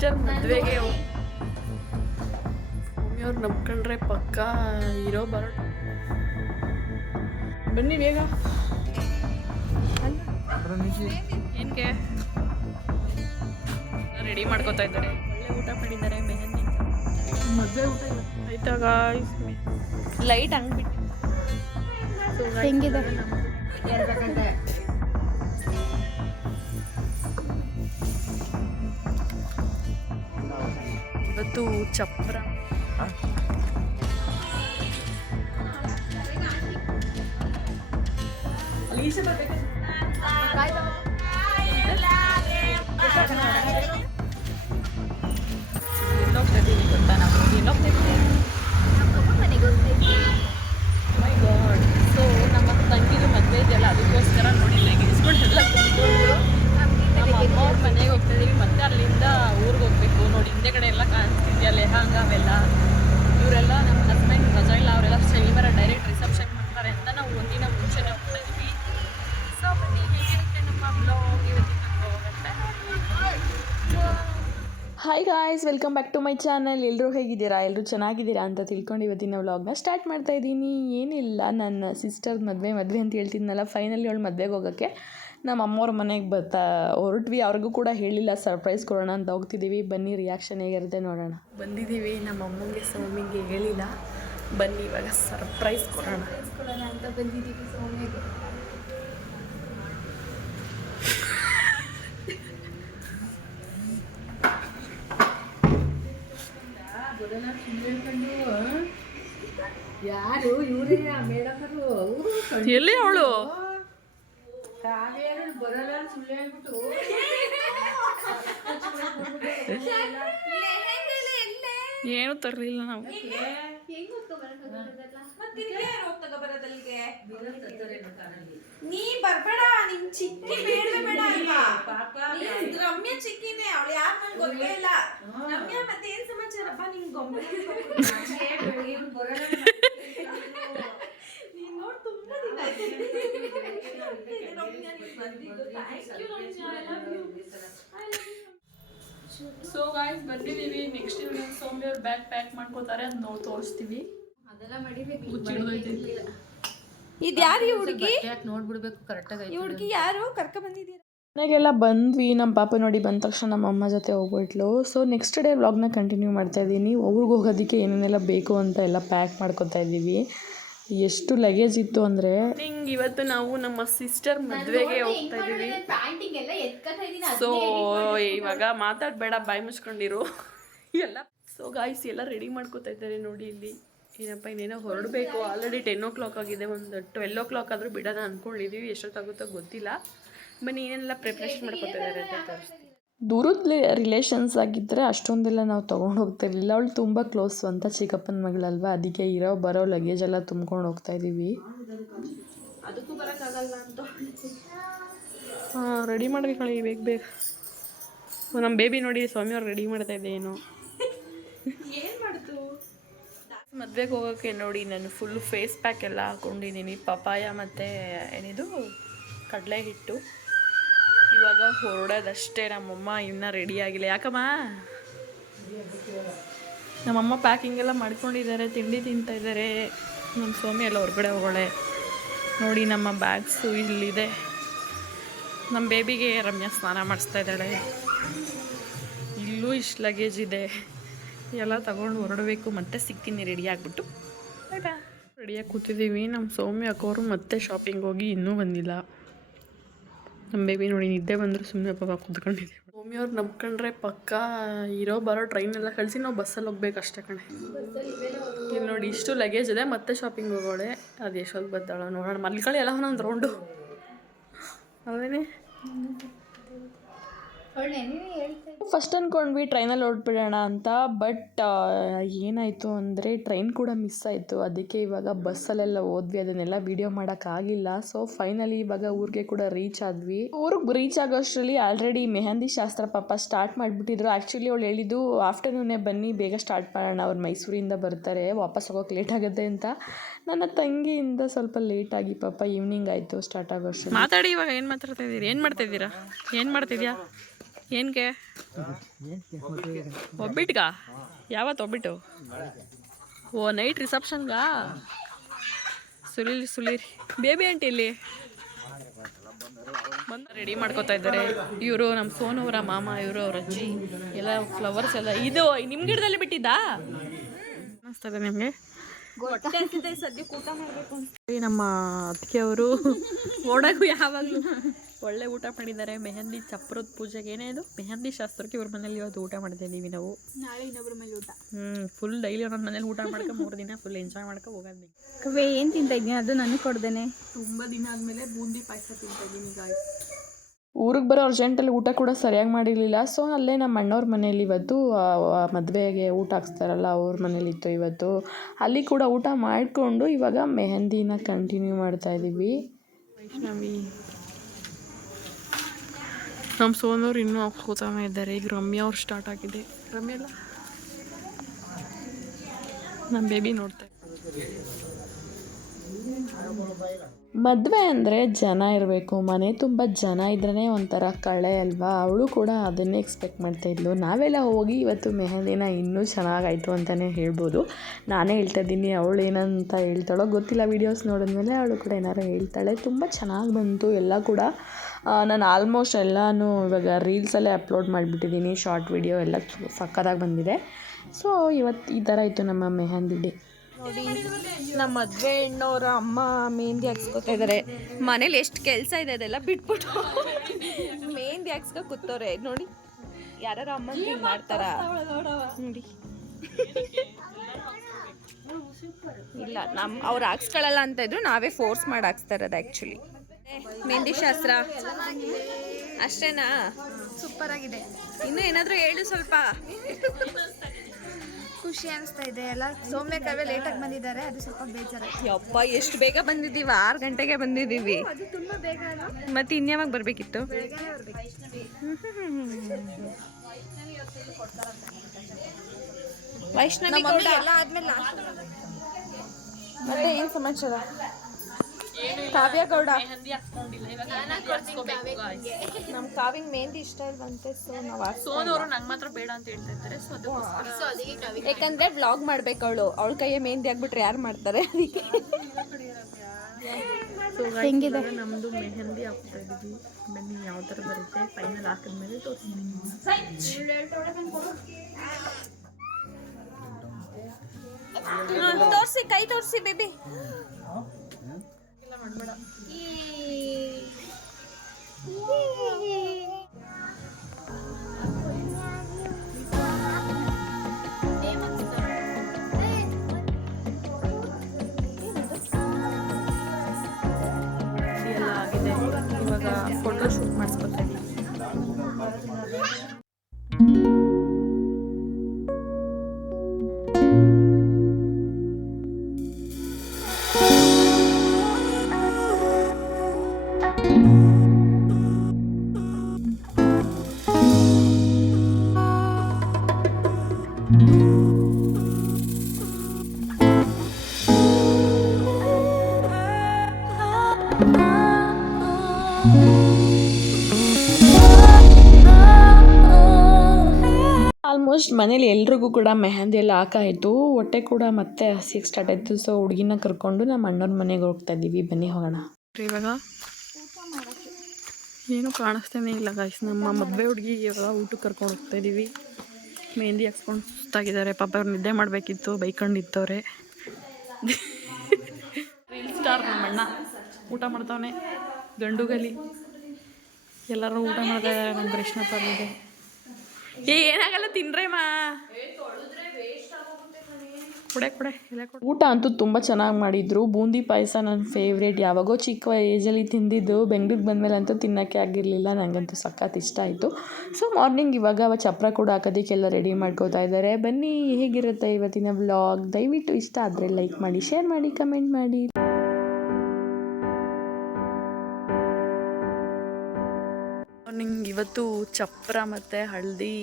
Sister ಮದುವೆಗೆ ಮಮ್ಮಿಯವ್ರು ನಂಬ್ಕೊಂಡ್ರೆ ಪಕ್ಕ ಇರೋ ಬರೋ. ಬನ್ನಿ ಬೇಗ. ಏನ್ಗೆ ರೆಡಿ ಮಾಡ್ಕೋತಾ ಇದ್ದಾರೆ. ಒಳ್ಳೆ ಊಟ ಮಾಡಿದ್ದಾರೆ. ಮೆಹಂದಿ ಮದುವೆ ಊಟ ಆಯ್ತಾ ಗಾಯ್ಸ್? ಲೈಟ್ ಹಂಗ್ಬಿಟ್ಟು ಹೆಂಗಿದೆ? ಇವತ್ತು ಚಪ್ರ ಎಲ್ಲೋಗ್ತಿದ್ದೀವಿ ಗೊತ್ತಾ? ನಾವು ಎಲ್ಲೋಗ್ತಿದ್ದೀವಿ ಮೈ ಗಾಡ್. ಸೊ ನಮ್ಮ ತಂಗಿದು ಮದುವೆ ಇದೆಯಲ್ಲ, ಅದಕ್ಕೋಸ್ಕರ ನೋಡಿ ಲೆಗಿಸ್ಕೊಂಡೆಲ್ಲ ಕುತ್ಕೊಂಡು ನಮ್ಮ ಅಮ್ಮ ಅವ್ರ ಮನೆಗೆ ಹೋಗ್ತಾಯಿದ್ದೀವಿ. ಮತ್ತೆ ಅಲ್ಲಿಂದ ಊರಿಗೆ ಹೋಗ್ಬೇಕು. ನೋಡಿ ಹಿಂದೆ ಕಡೆ ಎಲ್ಲ ಕಾಣಿಸ್ತಿದ್ಯಾ ಲೆಹಂಗ ಅವೆಲ್ಲ. ಇವರೆಲ್ಲ ನಮ್ಮ ಹಸ್ಬೆಂಡ್ ರಜಾ ಇಲ್ಲ, ಅವರೆಲ್ಲ ಶನಿವಾರ ಡೈರೆಕ್ಟ್ ರಿಸೆಪ್ಷನ್ ಮಾಡ್ತಾರೆ ಅಂತ ನಾವು ಒಂದಿನ ಮುಂಚೆನೇ ಹೋಗ್ತಾ ಇದ್ದೀವಿ. ಸೊ ಬನ್ನಿ ಹೇಗಿರುತ್ತೆ ನಮ್ಮ ಬ್ಲಾಗ್ ಇವತ್ತಿನ ಹೋಗುತ್ತೆ. Hi guys, welcome back to my channel. ಎಲ್ಲರೂ ಹೇಗಿದ್ದೀರಾ? ಎಲ್ಲರೂ ಚೆನ್ನಾಗಿದ್ದೀರಾ ಅಂತ ತಿಳ್ಕೊಂಡು ಇವತ್ತಿನ ವ್ಲಾಗ್ನ ಸ್ಟಾರ್ಟ್ ಮಾಡ್ತಾ ಇದ್ದೀನಿ. ಏನಿಲ್ಲ, ನನ್ನ ಸಿಸ್ಟರ್ ಮದುವೆ ಅಂತ ಹೇಳ್ತಿದ್ನಲ್ಲ, ಫೈನಲಿ ಅವಳು ಮದುವೆಗೆ ಹೋಗೋಕ್ಕೆ ನಮ್ಮ ಅಮ್ಮವ್ರ ಮನೆಗೆ ಹೊರಟ್ವಿ. ಅವ್ರಿಗೂ ಕೂಡ ಹೇಳಿಲ್ಲ, ಸರ್ಪ್ರೈಸ್ ಕೊಡೋಣ ಅಂತ ಹೋಗ್ತಿದ್ದೀವಿ. ಬನ್ನಿ ರಿಯಾಕ್ಷನ್ ಹೇಗಿರುತ್ತೆ ನೋಡೋಣ. ಬಂದಿದ್ದೀವಿ, ನಮ್ಮ ಅಮ್ಮಂಗೆ ಸೌಮ್ಯಂಗೆ ಹೇಳಿಲ್ಲ. ಬನ್ನಿ ಇವಾಗ ಸರ್ಪ್ರೈಸ್ ಕೊಡೋಣ ಅಂತ ಬಂದಿದ್ದೀವಿ ಸೌಮ್ಯಗೆ. ಯಾರು ಇವರೇ ಮೇಡಮರು? ಎಲ್ಲಿ ಅವಳು? ಬರಲ್ಲ ಸುಳ್ಳು ಹೇಳ್ಬಿಟ್ಟು ಏನು ತರಲಿಲ್ಲ ನಾವು. ನೀ ಬರ್ಬೇಡ, ನಿನ್ ಚಿಕ್ಕಿ ಬೇಡ ಅಲ್ವಾ? ರಮ್ಯಾ ಚಿಕ್ಕಿನೇ, ಅವಳು ಯಾರು ನನ್ಗೆ ಗೊತ್ತೇ ಇಲ್ಲ. ರಮ್ಯಾ ಮತ್ತೆ ಏನ್ ಸಮಾಚಾರಪ್ಪ? ನಿಂಗೆ ಗೊಂಬೆ ನೀನ್ ನೋಡ್ ತುಂಬಾ ದಿನ ಸೊ ಗಾಯ್ಸ್ ಬಂದಿದ್ದೀವಿ. ನೆಕ್ಸ್ಟ್ ಸೌಮ್ಯ ಅವ್ರು ಬ್ಯಾಗ್ ಪ್ಯಾಕ್ ಮಾಡ್ಕೋತಾರೆ, ಅದು ನಾವು ತೋರಿಸ್ತೀವಿ. ಅದೆಲ್ಲ ಮಾಡಿರ್ಬೇಕು. ಇದ್ಯಾರು ಈ ಹುಡುಗಿ? ನೋಡ್ಬಿಡ್ಬೇಕು ಕರೆಕ್ಟಾಗಿ. ಈ ಹುಡುಗಿ ಯಾರು? ಕರ್ಕ ಬಂದಿದ್ದೀರಾ? ಮನೆಗೆಲ್ಲ ಬಂದ್ವಿ. ನಮ್ಮ ಪಾಪ ನೋಡಿ ಬಂದ ತಕ್ಷಣ ನಮ್ಮ ಅಮ್ಮ ಜೊತೆ ಹೋಗ್ಬಿಟ್ಲು. ಸೊ ನೆಕ್ಸ್ಟ್ ಡೇ ವ್ಲಾಗ್ನ ಕಂಟಿನ್ಯೂ ಮಾಡ್ತಾ ಇದ್ದೀನಿ. ಊರಿಗೆ ಹೋಗೋದಕ್ಕೆ ಏನೇನೆಲ್ಲ ಬೇಕು ಅಂತ ಎಲ್ಲ ಪ್ಯಾಕ್ ಮಾಡ್ಕೊತಾ ಇದ್ದೀವಿ. ಎಷ್ಟು ಲಗೇಜ್ ಇತ್ತು ಅಂದರೆ, ಇವತ್ತು ನಾವು ನಮ್ಮ ಸಿಸ್ಟರ್ ಮದುವೆಗೆ ಹೋಗ್ತಾ ಇದ್ದೀವಿ. ಸೊ ಇವಾಗ ಮಾತಾಡಬೇಡ, ಬಾಯಿ ಮುಚ್ಕೊಂಡಿರು ಎಲ್ಲ. ಸೊ ಗಾಯ್ಸ್ ಎಲ್ಲ ರೆಡಿ ಮಾಡ್ಕೋತಾ ಇದ್ದಾರೆ ನೋಡಿ. ಇಲ್ಲಿ ಏನಪ್ಪ, ಇನ್ನೇನೋ ಹೊರಡಬೇಕು. ಆಲ್ರೆಡಿ 10 o'clock ಆಗಿದೆ. ಒಂದು 12 o'clock ಆದರೂ ಬಿಡೋಣ ಅಂದ್ಕೊಂಡಿದ್ದೀವಿ. ಎಷ್ಟೊತ್ತಾಗುತ್ತೋ ಗೊತ್ತಿಲ್ಲ. ಬನ್ನಿ ಏನೆಲ್ಲ ಪ್ರಿಪ್ರೇಷನ್ ಮಾಡ್ಕೊತಾ ಇದ್ದಾರೆ ಅಂತ ತೋರಿಸ್ತೀನಿ. ದೂರದ ರಿಲೇಷನ್ಸ್ ಆಗಿದ್ದರೆ ಅಷ್ಟೊಂದೆಲ್ಲ ನಾವು ತೊಗೊಂಡು ಹೋಗ್ತಿರ್ಲಿಲ್ಲ. ಅವಳು ತುಂಬ ಕ್ಲೋಸ್ ಅಂತ ಚಿಕ್ಕಪ್ಪನ ಮಗಳಲ್ವ, ಅದಕ್ಕೆ ಇರೋ ಬರೋ ಲಗೇಜ್ ಎಲ್ಲ ತುಂಬ್ಕೊಂಡು ಹೋಗ್ತಾ ಇದ್ದೀವಿ. ಅದಕ್ಕೂ ಬರೋಕ್ಕಾಗಲ್ಲ ಅಂತ ರೆಡಿ ಮಾಡ್ಬೇಕಳಿ ಬೇಗ. ನಮ್ಮ ಬೇಬಿ ನೋಡಿ ಸ್ವಾಮಿಯವ್ರು ರೆಡಿ ಮಾಡ್ತಾ ಇದ್ದೆ. ಏನು ಮದುವೆಗೆ ಹೋಗೋಕ್ಕೆ ನೋಡಿ ನಾನು ಫುಲ್ ಫೇಸ್ ಪ್ಯಾಕ್ ಎಲ್ಲ ಹಾಕ್ಕೊಂಡಿದ್ದೀನಿ. ಪಪಾಯ ಮತ್ತು ಏನಿದು ಕಡಲೆ ಹಿಟ್ಟು. ಇವಾಗ ಹೊರಡೋದಷ್ಟೇ. ನಮ್ಮಮ್ಮ ಇನ್ನೂ ರೆಡಿ ಆಗಿಲ್ಲ. ಯಾಕಮ್ಮ? ನಮ್ಮಮ್ಮ ಪ್ಯಾಕಿಂಗ್ ಎಲ್ಲ ಮಾಡ್ಕೊಂಡಿದ್ದಾರೆ, ತಿಂಡಿ ತಿಂತಾ ಇದ್ದಾರೆ. ನಮ್ಮ ಸ್ವಾಮಿ ಎಲ್ಲ ಹೊರಗಡೆ ಹೋಗೋಳೆ ನೋಡಿ. ನಮ್ಮ ಬ್ಯಾಗ್ಸು ಇಲ್ಲಿದೆ. ನಮ್ಮ ಬೇಬಿಗೆ ರಮ್ಯಾ ಸ್ನಾನ ಮಾಡಿಸ್ತಾ ಇದ್ದಾಳೆ. ಇಲ್ಲೂ ಇಷ್ಟು ಲಗೇಜ್ ಇದೆ. ಎಲ್ಲ ತಗೊಂಡು ಹೊರಡಬೇಕು. ಮತ್ತೆ ಸಿಗ್ತೀನಿ ರೆಡಿ ಆಗಿಬಿಟ್ಟು. ಆಯಿತಾ? ರೆಡಿಯಾಗಿ ಕೂತಿದ್ದೀವಿ. ನಮ್ಮ ಸೌಮ್ಯ ಅಕ್ಕವರು ಮತ್ತೆ ಶಾಪಿಂಗ್ ಹೋಗಿ ಇನ್ನೂ ಬಂದಿಲ್ಲ. ನಮ್ಮ ಬೇಬಿ ನೋಡಿ ನಿದ್ದೆ ಬಂದರೂ ಸುಮ್ಮನೆ ಪಾಪ ಕೂತ್ಕೊಂಡಿದ್ದೀವಿ. ಸೌಮ್ಯವ್ರು ನಂಬ್ಕೊಂಡ್ರೆ ಪಕ್ಕ ಇರೋ ಬರೋ ಟ್ರೈನೆಲ್ಲ ಕಳಿಸಿ ನಾವು ಬಸ್ಸಲ್ಲಿ ಹೋಗ್ಬೇಕು ಅಷ್ಟೇ ಕಣೆ. ಇಲ್ಲಿ ನೋಡಿ ಇಷ್ಟು ಲಗೇಜ್ ಇದೆ. ಮತ್ತೆ ಶಾಪಿಂಗ್ ಹೋಗೋಳೆ. ಅದು ಎಷ್ಟೊತ್ತು ಬದ್ದಾಳ ನೋಡೋಣ. ಮಲ್ಕೊಳ್ಳಿ ಎಲ್ಲ ಒಂದೊಂದು ರೌಂಡು ಅವೇನೇ. ಫಸ್ಟ್ ಅಂದ್ಕೊಂಡ್ವಿ ಟ್ರೈನಲ್ಲಿ ಹೊರಟ್ಬಿಡೋಣ ಅಂತ. ಬಟ್ ಏನಾಯಿತು ಅಂದರೆ ಟ್ರೈನ್ ಕೂಡ ಮಿಸ್ ಆಯಿತು. ಅದಕ್ಕೆ ಇವಾಗ ಬಸ್ಸಲ್ಲೆಲ್ಲ ಹೋದ್ವಿ. ಅದನ್ನೆಲ್ಲ ವೀಡಿಯೋ ಮಾಡೋಕ್ಕಾಗಿಲ್ಲ. ಸೊ ಫೈನಲಿ ಇವಾಗ ಊರಿಗೆ ಕೂಡ ರೀಚ್ ಆದ್ವಿ. ಊರಿಗೆ ರೀಚ್ ಆಗೋಷ್ಟರಲ್ಲಿ ಆಲ್ರೆಡಿ ಮೆಹಂದಿ ಶಾಸ್ತ್ರ ಪಾಪ ಸ್ಟಾರ್ಟ್ ಮಾಡಿಬಿಟ್ಟಿದ್ರು. ಆ್ಯಕ್ಚುಲಿ ಅವಳು ಹೇಳಿದ್ದು ಆಫ್ಟರ್ನೂನೇ ಬನ್ನಿ, ಬೇಗ ಸ್ಟಾರ್ಟ್ ಮಾಡೋಣ, ಅವ್ರು ಮೈಸೂರಿಂದ ಬರ್ತಾರೆ, ವಾಪಸ್ ಹೋಗೋಕೆ ಲೇಟ್ ಆಗುತ್ತೆ ಅಂತ. ನನ್ನ ತಂಗಿಯಿಂದ ಸ್ವಲ್ಪ ಲೇಟಾಗಿ ಪಾಪ ಈವ್ನಿಂಗ್ ಆಯಿತು ಸ್ಟಾರ್ಟ್ ಆಗೋಷ್ಟು. ಮಾತಾಡಿ. ಇವಾಗ ಏನು ಮಾತಾಡ್ತಾ ಇದ್ದೀರಿ? ಏನು ಮಾಡ್ತಾಯಿದ್ದೀರಾ? ಏನು ಮಾಡ್ತಿದ್ಯಾ? ಏನಕ್ಕೆ ಒಬ್ಬಿಟ್ಗ ಯಾವತ್ತು ಒಬ್ಬಿಟ್ಟು ಓ ನೈಟ್ ರಿಸೆಪ್ಷನ್ಗಾ ಸುಲೀರಿ ಬೇಬಿ ಆಂಟಿ ಇಲ್ಲಿ ಬಂದು ರೆಡಿ ಮಾಡ್ಕೋತಾ ಇದ್ದಾರೆ ಇವರು ನಮ್ಮ ಸೋನವರ ಮಾಮ ಇವರು ಅವ್ರ ಅಜ್ಜಿ ಎಲ್ಲ ಫ್ಲವರ್ಸ್ ಎಲ್ಲ ಇದು ನಿಮ್ಮ ಗಿಡದಲ್ಲಿ ಬಿಟ್ಟಿದ್ದಾ ಅನಿಸ್ತದೆ ನಿಮಗೆ ಸದ್ಯಕ್ಕೆ ಊಟ ಮಾಡ್ಬೇಕು ನಮ್ಮ ಅದಕ್ಕೆಯವರು ಓಡಾಗು ಯಾವಾಗಲೂ ಒಳ್ಳೆ ಊಟ ಮಾಡಿದ್ದಾರೆ ಮೆಹಂದಿ ಚಪ್ರದ ಪೂಜೆಗೆ ಏನೇ ಇದು ಮೆಹಂದಿ ಶಾಸ್ತ್ರಕ್ಕೆ ಇವ್ರ ಮನೇಲಿ ಇವತ್ತು ಊಟ ಮಾಡಿದ್ದೀವಿ ನಾವು ನಾಳೆ ಇನ್ನೊಬ್ರ ಮೇಲೆ ಊಟ ಫುಲ್ ಡೈಲಿ ಒಂದೊಂದು ಮನೇಲಿ ಊಟ ಮಾಡ್ಕೊ 3 ದಿನ ಫುಲ್ ಎಂಜಾಯ್ ಮಾಡ್ಕೊ ಹೋಗೋದು ಕವೆ ಏನು ತಿಂತಾ ಇದ್ದೀನಿ ಅದು ನನಗೆ ಕೊಡ್ದೇನೆ ತುಂಬ ದಿನ ಆದಮೇಲೆ ಬೂಂದಿ ಪಾಯಸ ತಿಂತಾ ಇದ್ದೀನಿ ಗಾಯ್ಸ್ ಊರಿಗೆ ಬರೋ ಅರ್ಜೆಂಟಲ್ಲಿ ಊಟ ಕೂಡ ಸರಿಯಾಗಿ ಮಾಡಿರಲಿಲ್ಲ ಸೊ ಅಲ್ಲೇ ನಮ್ಮ ಅಣ್ಣವ್ರ ಮನೇಲಿ ಇವತ್ತು ಮದುವೆಗೆ ಊಟ ಹಾಕ್ಸ್ತಾರಲ್ಲ ಅವ್ರ ಮನೇಲಿತ್ತು ಇವತ್ತು ಅಲ್ಲಿ ಕೂಡ ಊಟ ಮಾಡಿಕೊಂಡು ಇವಾಗ ಮೆಹಂದಿನ ಕಂಟಿನ್ಯೂ ಮಾಡ್ತಾಯಿದ್ದೀವಿ ವೈಷ್ಣವಿ ನಮ್ಮ ಸೋನವ್ರು ಇನ್ನೂ ಹಾಕ್ಕೋತಾನೆ ಇದ್ದಾರೆ ಈಗ ರಮ್ಯಾ ಅವ್ರು ಸ್ಟಾರ್ಟ್ ಆಗಿದೆ ರಮ್ಯಾ ಅಲ್ಲ ನಮ್ಮ ಬೇಬಿ ನೋಡ್ತಾ ಮದುವೆ ಅಂದರೆ ಜನ ಇರಬೇಕು ಮನೆ ತುಂಬ ಜನ ಇದ್ರೇ ಒಂಥರ ಕಳೆ ಅಲ್ವಾ ಅವಳು ಕೂಡ ಅದನ್ನೇ ಎಕ್ಸ್ಪೆಕ್ಟ್ ಮಾಡ್ತಾಯಿದ್ಲು ನಾವೆಲ್ಲ ಹೋಗಿ ಇವತ್ತು ಮೆಹಂದಿನ ಇನ್ನೂ ಚೆನ್ನಾಗಾಯಿತು ಅಂತಲೇ ಹೇಳ್ಬೋದು ನಾನೇ ಹೇಳ್ತಾ ಇದ್ದೀನಿ ಅವಳು ಏನಂತ ಹೇಳ್ತಾಳೋ ಗೊತ್ತಿಲ್ಲ ವೀಡಿಯೋಸ್ ನೋಡಿದ್ಮೇಲೆ ಅವಳು ಕೂಡ ಏನಾರು ಹೇಳ್ತಾಳೆ ತುಂಬ ಚೆನ್ನಾಗಿ ಬಂತು ಎಲ್ಲ ಕೂಡ ನಾನು ಆಲ್ಮೋಸ್ಟ್ ಎಲ್ಲನೂ ಇವಾಗ ರೀಲ್ಸಲ್ಲೇ ಅಪ್ಲೋಡ್ ಮಾಡಿಬಿಟ್ಟಿದ್ದೀನಿ ಶಾರ್ಟ್ ವಿಡಿಯೋ ಎಲ್ಲ ಸಕ್ಕತ್ತಾಗಿ ಬಂದಿದೆ ಸೊ ಇವತ್ತು ಈ ಥರ ಇತ್ತು ನಮ್ಮ ಮೆಹಂದಿ ಡೇ ನೋಡಿ ನಮ್ಮ ಮದುವೆ ಹೆಣ್ಣವರ ಅಮ್ಮ ಮೆಹಂದಿ ಹಾಕ್ಸ್ಕೊತಾ ಇದ್ದಾರೆ ಮನೇಲಿ ಎಷ್ಟು ಕೆಲಸ ಇದೆ ಅದೆಲ್ಲ ಬಿಟ್ಬಿಟ್ಟು ಮೆಹಂದಿ ಹಾಕ್ಸ್ಕೊ ಕೂತವ್ರೆ ನೋಡಿ ಯಾರು ಅಮ್ಮ ಮಾಡ್ತಾರ ನೋಡಿ ಇಲ್ಲ ಅವ್ರು ಹಾಕ್ಸ್ಕೊಳ್ಳಲ್ಲ ಅಂತ ಇದ್ರು ನಾವೇ ಫೋರ್ಸ್ ಮಾಡಿ ಹಾಕ್ಸ್ತಾ ಇರೋದು ಆ್ಯಕ್ಚುಲಿ ಮೆಹಂದಿ ಶಾಸ್ತ್ರ ಅಷ್ಟೇನಾ ಸೂಪರ್ ಆಗಿದೆ. ಇನ್ನೂ ಏನಾದರೂ ಹೇಳು ಸ್ವಲ್ಪ. ಖುಷಿ ಅನಿಸ್ತಾ ಇದೆ. ಎಲ್ಲ ಸೌಮ್ಯ ಕವೆ ಲೇಟಾಗಿ ಬಂದಿದ್ದಾರೆ, ಅದು ಸ್ವಲ್ಪ ಬೇಜಾರಾಯ್ತು. ಯಪ್ಪ ಎಷ್ಟು ಬೇಗ ಬಂದಿದ್ದೀವಿ, 6 ಗಂಟೆಗೆ ಬಂದಿದ್ದೀವಿ. ಅದು ತುಂಬಾ ಬೇಗ ಅಲ್ಲ, ಮತ್ತೆ ಇನ್ಯಾವಾಗ ಬರಬೇಕಿತ್ತು? ಬೆಳಗ್ಗೆನೇ ಬರ್ಬೇಕು. ವೈಷ್ಣವಿ ಗೌಡ ಎಲ್ಲ ಆದ್ಮೇಲೆ ಮತ್ತೆ ಏನು ಸಮಾಚಾರ? ಕಾವ್ಯ ಗೌಡ ನಮ್ಮ ಕಾವಿಂಗ್ ಮೆಹಂದಿ ಇಷ್ಟ ಇಲ್ವಂತೆ, ಸೊ ನಾವು ಸೋನವರು ನಂಗೆ ಮಾತ್ರ ಬೇಡ ಅಂತ ಹೇಳ್ತಾ ಇದ್ದಾರೆ. ಸೊ ಯಾಕಂದ್ರೆ ವ್ಲಾಗ್ ಮಾಡ್ಬೇಕು ಅವಳ ಕೈಯೇ ಮೆಹಂದಿ ಆಗ್ಬಿಟ್ರೆ ಯಾರು ಮಾಡ್ತಾರೆ, ಅದಕ್ಕೆ. ಹೆಂಗಿದೆ ನಮ್ಮದು ಮೆಹಂದಿ ಹಾಕ್ತಾ ಇದ್ದೀವಿ. ಬನ್ನಿ ಯಾವ ಥರ ಬರುತ್ತೆ, ಫೈನಲ್ ಹಾಕಿದ್ಮೇಲೆ ತೋರಿಸಿ, ಕೈ ತೋರಿಸಿ ಬೇಬಿ. ಎಲ್ಲ ಆಗಿದೆ. ಇವಾಗ ಫೋಟೋ ಶೂಟ್ ಮಾಡಿಸ್ಕೊತಾ ಇದ್ದೀವಿ. ಆಲ್ಮೋಸ್ಟ್ ಮನೇಲಿ ಎಲ್ರಿಗೂ ಕೂಡ ಮೆಹಂದಿ ಎಲ್ಲ ಹಾಕಾಯಿತು, ಹೊಟ್ಟೆ ಕೂಡ ಮತ್ತೆ ಹಸಿಗೆ ಸ್ಟಾರ್ಟ್ ಆಯಿತು. ಸೊ ಹುಡುಗಿನ ಕರ್ಕೊಂಡು ನಮ್ಮ ಅಣ್ಣನ ಮನೆಗೆ ಹೋಗ್ತಾ ಇದ್ದೀವಿ. ಬನ್ನಿ ಹೋಗೋಣ. ಇವಾಗ ಏನೂ ಕಾಣಿಸ್ತಾನೆ ಇಲ್ಲ ಗಾಯ್ಸ್. ನಮ್ಮ ಮದುವೆ ಹುಡುಗಿಗೆ ಇವಾಗ ಊಟಕ್ಕೆ ಕರ್ಕೊಂಡು ಹೋಗ್ತಾ ಇದ್ದೀವಿ. ಮೆಹಂದಿ ಹಾಕ್ಸ್ಕೊಂಡು ಸುಸ್ತಾಗಿದ್ದಾರೆ ಪಾಪ. ಅವ್ರು ನಿದ್ದೆ ಮಾಡಬೇಕಿತ್ತು, ಬೈಕೊಂಡಿತ್ತವ್ರೆ. ರೀಲ್ ಸ್ಟಾರ್ ನಮ್ಮ ಅಣ್ಣ ಊಟ ಮಾಡ್ತಾವನೆ, ಗಂಡುಗಲಿ ಎಲ್ಲರೂ ಊಟ ಮಾಡ್ತಾ ಇದ್ದಾರೆ. ನಮ್ಮ ಕೃಷ್ಣ ತಂದಿದೆ. ಏನಾಗಲ್ಲ ತಿನ್ರೆ ಮಾ, ಕೊಡೆ ಎಲ್ಲ ಕೊಡೆ. ಊಟ ಅಂತೂ ತುಂಬ ಚೆನ್ನಾಗಿ ಮಾಡಿದ್ರು. ಬೂಂದಿ ಪಾಯಸ ನನ್ನ ಫೇವ್ರೇಟ್. ಯಾವಾಗೋ ಚಿಕ್ಕ ಏಜಲ್ಲಿ ತಿಂದಿದ್ದು, ಬೆಂಗ್ಳೂರಿಗೆ ಬಂದಮೇಲೆ ಅಂತೂ ತಿನ್ನೋಕ್ಕೆ ಆಗಿರಲಿಲ್ಲ. ನನಗಂತೂ ಸಖತ್ ಇಷ್ಟ ಆಯಿತು. ಸೊ ಮಾರ್ನಿಂಗ್ ಇವಾಗ ಚಪ್ರ ಕೂಡ ಹಾಕೋದಕ್ಕೆಲ್ಲ ರೆಡಿ ಮಾಡ್ಕೋತಾ ಇದ್ದಾರೆ. ಬನ್ನಿ, ಹೇಗಿರುತ್ತೆ ಇವತ್ತಿನ ವ್ಲಾಗ್? ದಯವಿಟ್ಟು ಇಷ್ಟ ಆದರೆ ಲೈಕ್ ಮಾಡಿ, ಶೇರ್ ಮಾಡಿ, ಕಮೆಂಟ್ ಮಾಡಿ. ಮಾರ್ನಿಂಗ್ ಇವತ್ತು ಚಪ್ರ ಮತ್ತು ಹಳದಿ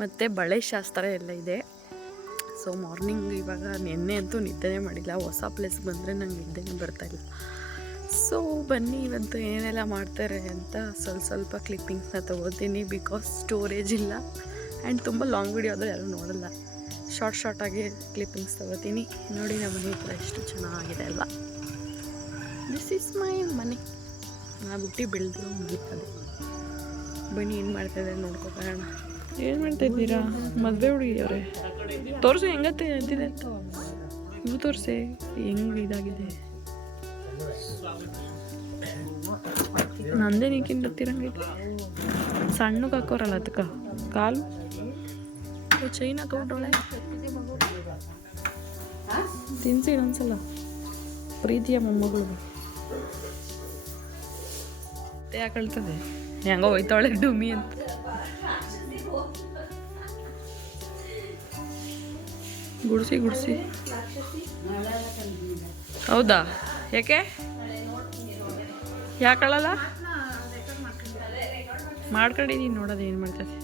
ಮತ್ತು ಬಳೆ ಶಾಸ್ತ್ರ ಎಲ್ಲ ಇದೆ. ಸೊ ಮಾರ್ನಿಂಗ್ ಇವಾಗ ನೆನ್ನೆ ಅಂತೂ ನಿದ್ದೆನೇ ಮಾಡಿಲ್ಲ. ಹೊಸ ಪ್ಲೇಸ್ಗೆ ಬಂದರೆ ನಂಗೆ ನಿದ್ದೆನೇ ಬರ್ತಾಯಿಲ್ಲ. ಸೊ ಬನ್ನಿ ಇವತ್ತು ಏನೆಲ್ಲ ಮಾಡ್ತಾರೆ ಅಂತ ಸ್ವಲ್ಪ ಕ್ಲಿಪ್ಪಿಂಗ್ಸ್ನ ತೊಗೋತೀನಿ ಬಿಕಾಸ್ ಸ್ಟೋರೇಜ್ ಇಲ್ಲ ಆ್ಯಂಡ್ ತುಂಬ ಲಾಂಗ್ ವಿಡಿಯೋ ಆದರೆ ಯಾರೂ ನೋಡಲ್ಲ. ಶಾರ್ಟಾಗಿ ಕ್ಲಿಪ್ಪಿಂಗ್ಸ್ ತೊಗೋತೀನಿ. ನೋಡಿ ನಮ್ಮ ಮನೆ ಕೂಡ ಎಷ್ಟು ಚೆನ್ನಾಗಿದೆ ಅಲ್ವಾ. ದಿಸ್ ಈಸ್ ಮೈ ಮನೆ. ನಾ ಬುಟ್ಟಿ ಬೆಳೆದು ಮುಗಿತದೆ. ಬನ್ನಿ ಏನು ಮಾಡ್ತಾಯಿದ್ದಾರೆ ನೋಡ್ಕೊಬರೋಣ. ಏನು ಮಾಡ್ತಾಯಿದ್ದೀರಾ? ಮದುವೆ ಹುಡುಗಿಯವ್ರೆ ತೋರಿಸಿ ಹೆಂಗತ್ತೆ ಅಂತಿದೆ ಅಂತ. ಇವು ತೋರಿಸಿ ಹೆಂಗೆ ಇದಾಗಿದೆ. ನಂದೇ ನೀಕಿಂದ ತಿರಂಗೈತಿ. ಸಣ್ಣಗೆ ಹಾಕೋರಲ್ಲ ಅದಕ್ಕೆ ಕಾಲು ಚೈನ್ ಹಾಕೊಂಡ್ರೊಳೆ ತಿನ್ಸಿ ಇನ್ನೊಂದ್ಸಲ. ಪ್ರೀತಿಯ ಮೊಮ್ಮಗಳು ಯಾಕಳ್ತದೆ ಹೆಂಗೋ ಹೋಯ್ತಾವಳೆ ಡುಮಿ ಅಂತ. ಗುಡ್ಸಿ ಹೌದಾ? ಯಾಕಳಲ್ಲ ಮಾಡ್ಕೊಂಡಿದ್ದೀನಿ. ನೋಡೋದು ಏನು ಮಾಡ್ತದೆ.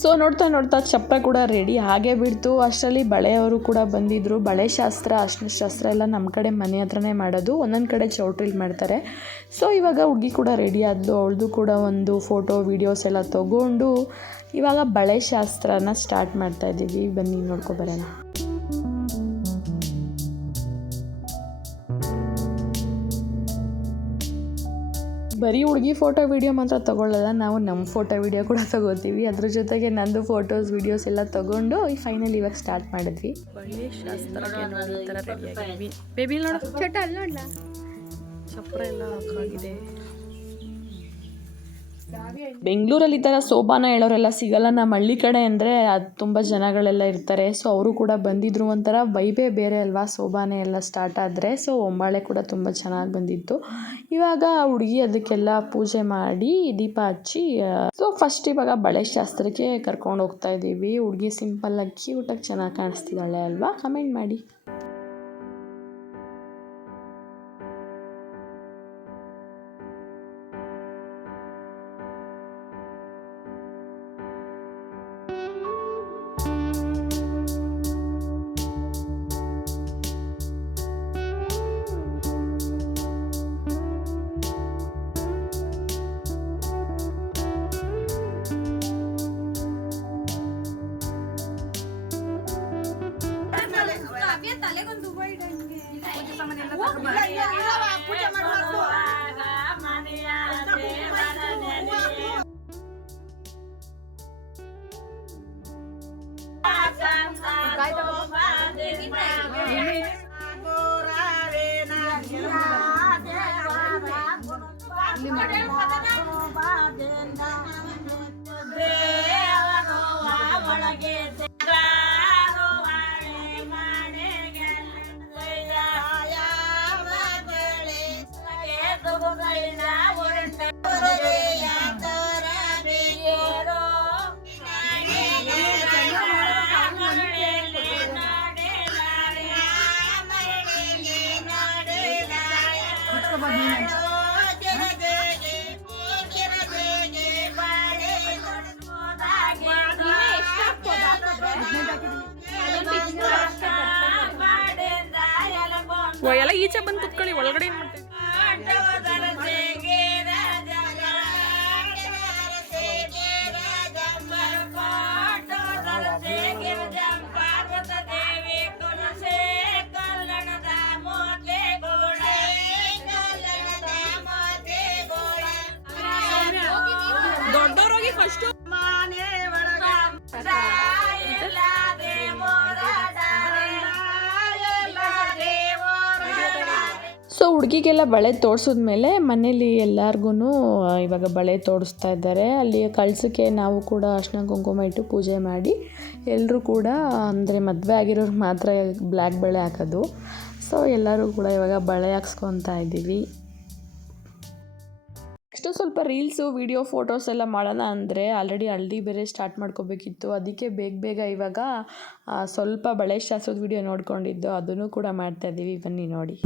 ಸೊ ನೋಡ್ತಾ ಚಪ್ರ ಕೂಡ ರೆಡಿ ಹಾಗೆ ಬಿಡ್ತು. ಅಷ್ಟರಲ್ಲಿ ಬಳೆಯವರು ಕೂಡ ಬಂದಿದ್ದರು. ಬಳೆ ಶಾಸ್ತ್ರ, ಅರ್ಶಿನ ಶಾಸ್ತ್ರ ಎಲ್ಲ ನಮ್ಮ ಕಡೆ ಮನೆ ಹತ್ರನೇ ಮಾಡೋದು. ಒಂದೊಂದು ಕಡೆ ಚೌಟ್ರಿಲಿ ಮಾಡ್ತಾರೆ. ಸೊ ಇವಾಗ ಹುಡುಗಿ ಕೂಡ ರೆಡಿ ಆದ್ಲು. ಅವಳದು ಕೂಡ ಒಂದು ಫೋಟೋ ವೀಡಿಯೋಸ್ ಎಲ್ಲ ತೊಗೊಂಡು ಇವಾಗ ಬಳೆ ಶಾಸ್ತ್ರನ ಸ್ಟಾರ್ಟ್ ಮಾಡ್ತಾಯಿದ್ದೀವಿ. ಬನ್ನಿ ನೋಡ್ಕೊಬರೋಣ. ಬರೀ ಹುಡುಗಿ ಫೋಟೋ ವೀಡಿಯೋ ಮಾತ್ರ ತೊಗೊಳ್ಳಲ್ಲ, ನಾವು ನಮ್ಮ ಫೋಟೋ ವೀಡಿಯೋ ಕೂಡ ತೊಗೋತೀವಿ. ಅದ್ರ ಜೊತೆಗೆ ನಂದು ಫೋಟೋಸ್ ವೀಡಿಯೋಸ್ ಎಲ್ಲ ತೊಗೊಂಡು ಫೈನಲ್ ಇವಾಗ ಸ್ಟಾರ್ಟ್ ಮಾಡಿದ್ವಿ. ಬಳೆ ಶಾಸ್ತ್ರಕ್ಕೆ ನೋಡಿ ಈ ಥರ ರೆಡಿಯಾಗಿದ್ವಿ. ಬೇಬಿ ನೋಡ ಚಟ ಅಲ್ಲಿ ನೋಡಲ್ಲ, ಚಪ್ರ ಎಲ್ಲ ಹಾಕಾಗಿದೆ. ಬೆಂಗಳೂರಲ್ಲಿ ಈ ಥರ ಸೋಬಾನ ಹೇಳೋರೆಲ್ಲ ಸಿಗಲ್ಲ. ನಮ್ಮ ಹಳ್ಳಿ ಕಡೆ ಅಂದರೆ ಅದು ತುಂಬ ಜನಗಳೆಲ್ಲ ಇರ್ತಾರೆ. ಸೊ ಅವರು ಕೂಡ ಬಂದಿದ್ರು. ಒಂಥರ ವೈಬೇ ಬೇರೆ ಅಲ್ವಾ ಸೋಬಾನೆ ಎಲ್ಲ ಸ್ಟಾರ್ಟ್ ಆದರೆ. ಸೊ ಒಂಬಾಳೆ ಕೂಡ ತುಂಬ ಚೆನ್ನಾಗಿ ಬಂದಿತ್ತು. ಇವಾಗ ಹುಡುಗಿ ಅದಕ್ಕೆಲ್ಲ ಪೂಜೆ ಮಾಡಿ ದೀಪ ಹಚ್ಚಿ ಸೊ ಫಸ್ಟ್ ಇವಾಗ ಬಳೆ ಶಾಸ್ತ್ರಕ್ಕೆ ಕರ್ಕೊಂಡು ಹೋಗ್ತಾ ಇದ್ದೀವಿ. ಹುಡುಗಿ ಸಿಂಪಲ್ಲಾಗಿ ಕ್ಯೂಟಾಗಿ ಚೆನ್ನಾಗಿ ಕಾಣಿಸ್ತಿದ್ದಾಳೆ ಅಲ್ವಾ? ಕಮೆಂಟ್ ಮಾಡಿ. ಎಲ್ಲ ಈಚೆ ಬಂದು ಕುತ್ಕೊಳ್ಳಿ, ಒಳಗಡೆ ಏನು ಮಾಡ್ತೀವಿ? ದೊಡ್ಡವ್ರೋಗಿ ಫಸ್ಟ್ ಸೊ ಹುಡುಗಿಗೆಲ್ಲ ಬಳೆ ತೋರಿಸಿದ್ಮೇಲೆ ಮನೇಲಿ ಎಲ್ಲರಿಗೂ ಇವಾಗ ಬಳೆ ತೋರಿಸ್ತಾ ಇದ್ದಾರೆ. ಅಲ್ಲಿ ಕಳ್ಸಕ್ಕೆ ನಾವು ಕೂಡ ಅರ್ಶಿನ ಕುಂಕುಮ ಇಟ್ಟು ಪೂಜೆ ಮಾಡಿ ಎಲ್ಲರೂ ಕೂಡ ಅಂದರೆ ಮದುವೆ ಆಗಿರೋರು ಮಾತ್ರ ಬ್ಲ್ಯಾಕ್ ಬಳೆ ಹಾಕೋದು. ಸೊ ಎಲ್ಲರೂ ಕೂಡ ಇವಾಗ ಬಳೆ ಹಾಕ್ಸ್ಕೊತಾ ಇದ್ದೀವಿ. ನೆಕ್ಸ್ಟು ಸ್ವಲ್ಪ ರೀಲ್ಸು ವೀಡಿಯೋ ಫೋಟೋಸ್ ಎಲ್ಲ ಮಾಡೋಣ ಅಂದರೆ ಆಲ್ರೆಡಿ ಹಳ್ದಿ ಬೇರೆ ಸ್ಟಾರ್ಟ್ ಮಾಡ್ಕೋಬೇಕಿತ್ತು. ಅದಕ್ಕೆ ಬೇಗ ಇವಾಗ ಸ್ವಲ್ಪ ಬಳೆ ಶಾಸ್ತ್ರದ ವೀಡಿಯೋ ನೋಡ್ಕೊಂಡಿದ್ದು, ಅದನ್ನು ಕೂಡ ಮಾಡ್ತಾಯಿದ್ದೀವಿ. ಬನ್ನಿ ನೋಡಿ.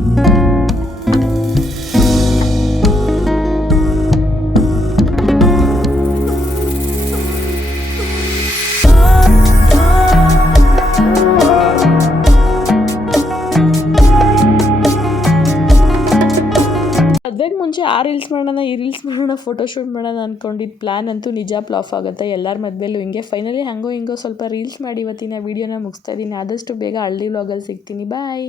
ಮದುವೆಗೆ ಮುಂಚೆ ಆ ರೀಲ್ಸ್ ಮಾಡೋಣ ಈ ರೀಲ್ಸ್ ಮಾಡೋಣ ಫೋಟೋಶೂಟ್ ಮಾಡೋಣ ಅಂದ್ಕೊಂಡಿದ್ದು ಪ್ಲ್ಯಾನ್ ಅಂತೂ ನಿಜ ಫ್ಲಾಪ್ ಆಗುತ್ತೆ. ಎಲ್ಲರ ಮದುವೆಲ್ಲೂ ಹಿಂಗೆ ಫೈನಲಿ ಹಂಗೋ ಹಿಂಗೋ ಸ್ವಲ್ಪ ರೀಲ್ಸ್ ಮಾಡಿ ಇವತ್ತಿನ ವೀಡಿಯೋನ ಮುಗಿಸ್ತಾ ಇದ್ದೀನಿ. ಆದಷ್ಟು ಬೇಗ ಹಳ್ಳಿ ವ್ಲಾಗಲ್ಲಿ ಸಿಗ್ತೀನಿ. ಬಾಯ್.